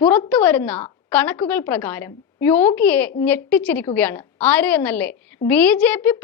പുറത്തു വരുന്ന കണക്കുകൾ പ്രകാരം യോഗിയെ ഞെട്ടിച്ചിരിക്കുകയാണ് ആര് എന്നല്ലേ ബി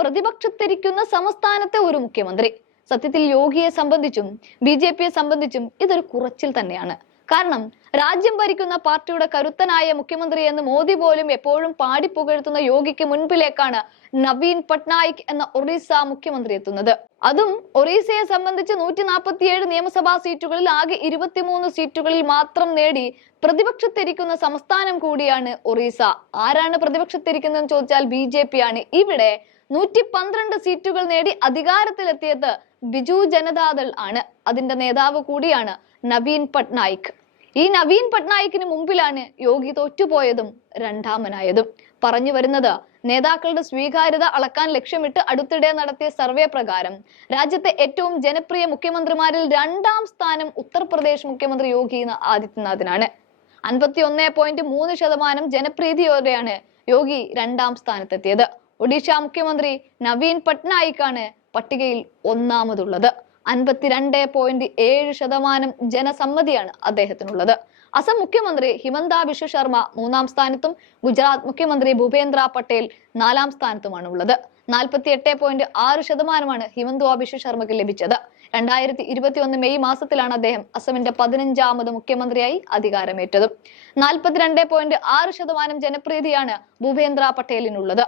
പ്രതിപക്ഷത്തിരിക്കുന്ന സംസ്ഥാനത്തെ ഒരു മുഖ്യമന്ത്രി. സത്യത്തിൽ യോഗിയെ സംബന്ധിച്ചും ബി സംബന്ധിച്ചും ഇതൊരു കുറച്ചിൽ തന്നെയാണ്. കാരണം രാജ്യം ഭരിക്കുന്ന പാർട്ടിയുടെ കരുത്തനായ മുഖ്യമന്ത്രി എന്ന് മോദി പോലും എപ്പോഴും പാടിപ്പുകഴ്ത്തുന്ന യോഗിക്ക് മുൻപിലേക്കാണ് നവീൻ പട്നായിക് എന്ന ഒറീസ മുഖ്യമന്ത്രി എത്തുന്നത്. അതും ഒറീസയെ സംബന്ധിച്ച് 147 നിയമസഭാ സീറ്റുകളിൽ ആകെ 23 സീറ്റുകളിൽ മാത്രം നേടി പ്രതിപക്ഷത്തിരിക്കുന്ന സംസ്ഥാനം കൂടിയാണ് ഒറീസ. ആരാണ് പ്രതിപക്ഷത്തിരിക്കുന്നതെന്ന് ചോദിച്ചാൽ ബി ആണ്. ഇവിടെ 112 സീറ്റുകൾ നേടി അധികാരത്തിലെത്തിയത് ബിജു ജനതാദൾ ആണ്. അതിന്റെ നേതാവ് കൂടിയാണ് നവീൻ പട്നായിക്. ഈ നവീൻ പട്നായിക്കിന് മുമ്പിലാണ് യോഗി തോറ്റുപോയതും രണ്ടാമനായതും. പറഞ്ഞു വരുന്നത് നേതാക്കളുടെ സ്വീകാര്യത അളക്കാൻ ലക്ഷ്യമിട്ട് അടുത്തിടെ നടത്തിയ സർവേ പ്രകാരം രാജ്യത്തെ ഏറ്റവും ജനപ്രിയ മുഖ്യമന്ത്രിമാരിൽ 2ാം സ്ഥാനം ഉത്തർപ്രദേശ് മുഖ്യമന്ത്രി യോഗി ആദിത്യനാഥിനാണ്. 51.3% ജനപ്രീതിയോടെയാണ് യോഗി 2ാം സ്ഥാനത്തെത്തിയത്. ഒഡീഷ മുഖ്യമന്ത്രി നവീൻ പട്നായിക് ആണ് പട്ടികയിൽ ഒന്നാമതുള്ളത്. 52.7% ജനസമ്മതിയാണ് അദ്ദേഹത്തിനുള്ളത്. അസം മുഖ്യമന്ത്രി ഹിമന്ത ബിശ്വ ശർമ്മ 3ാം സ്ഥാനത്തും ഗുജറാത്ത് മുഖ്യമന്ത്രി ഭൂപേന്ദ്ര പട്ടേൽ 4ാം സ്ഥാനത്തുമാണ് ഉള്ളത്. 48.6% ഹിമന്ത ബിശ്വ ശർമ്മയ്ക്ക് ലഭിച്ചത്. 2021 മെയ് മാസത്തിലാണ് അദ്ദേഹം അസമിന്റെ 15ാമത് മുഖ്യമന്ത്രിയായി അധികാരമേറ്റത്. 42.6% ജനപ്രീതിയാണ് ഭൂപേന്ദ്ര പട്ടേലിനുള്ളത്.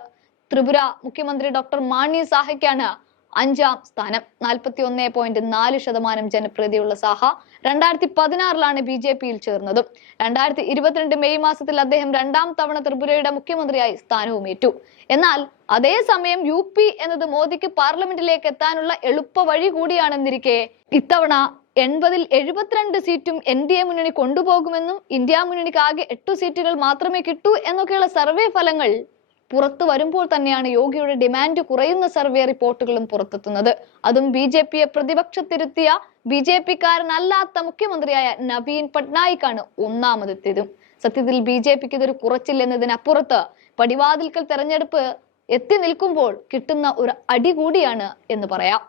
ത്രിപുര മുഖ്യമന്ത്രി ഡോക്ടർ മാണി സാഹയ്ക്കാണ് 5ാം സ്ഥാനം. 41.4% ജനപ്രീതിയുള്ള സാഹ 2016 ബി.ജെ.പിയിൽ ചേർന്നതും 2022 മെയ് മാസത്തിൽ അദ്ദേഹം 2ാം തവണ ത്രിപുരയുടെ മുഖ്യമന്ത്രിയായി സ്ഥാനവുമേറ്റു. എന്നാൽ അതേസമയം യു.പി എന്നത് മോദിക്ക് പാർലമെന്റിലേക്ക് എത്താനുള്ള എളുപ്പ വഴി കൂടിയാണെന്നിരിക്കെ ഇത്തവണ 80-ൽ 72 സീറ്റും എൻ.ഡി.എ മുന്നണി കൊണ്ടുപോകുമെന്നും ഇന്ത്യ മുന്നണിക്ക് ആകെ 8 സീറ്റുകൾ മാത്രമേ കിട്ടൂ എന്നൊക്കെയുള്ള സർവേ ഫലങ്ങൾ പുറത്തു വരുമ്പോൾ തന്നെയാണ് യോഗിയുടെ ഡിമാൻഡ് കുറയുന്ന സർവേ റിപ്പോർട്ടുകളും പുറത്തെത്തുന്നത്. അതും ബി.ജെ.പിയെ പ്രതിപക്ഷത്തിരുത്തിയ ബി.ജെ.പിക്കാരനല്ലാത്ത മുഖ്യമന്ത്രിയായ നവീൻ പട്നായിക് ആണ് ഒന്നാമതെത്തിയതും. സത്യത്തിൽ ബി.ജെ.പിക്ക് ഇതൊരു കുറച്ചില്ലെന്നതിനപ്പുറത്ത് പടിവാതിൽക്കൽ തെരഞ്ഞെടുപ്പ് എത്തി നിൽക്കുമ്പോൾ കിട്ടുന്ന ഒരു അടി കൂടിയാണ് എന്ന് പറയാം.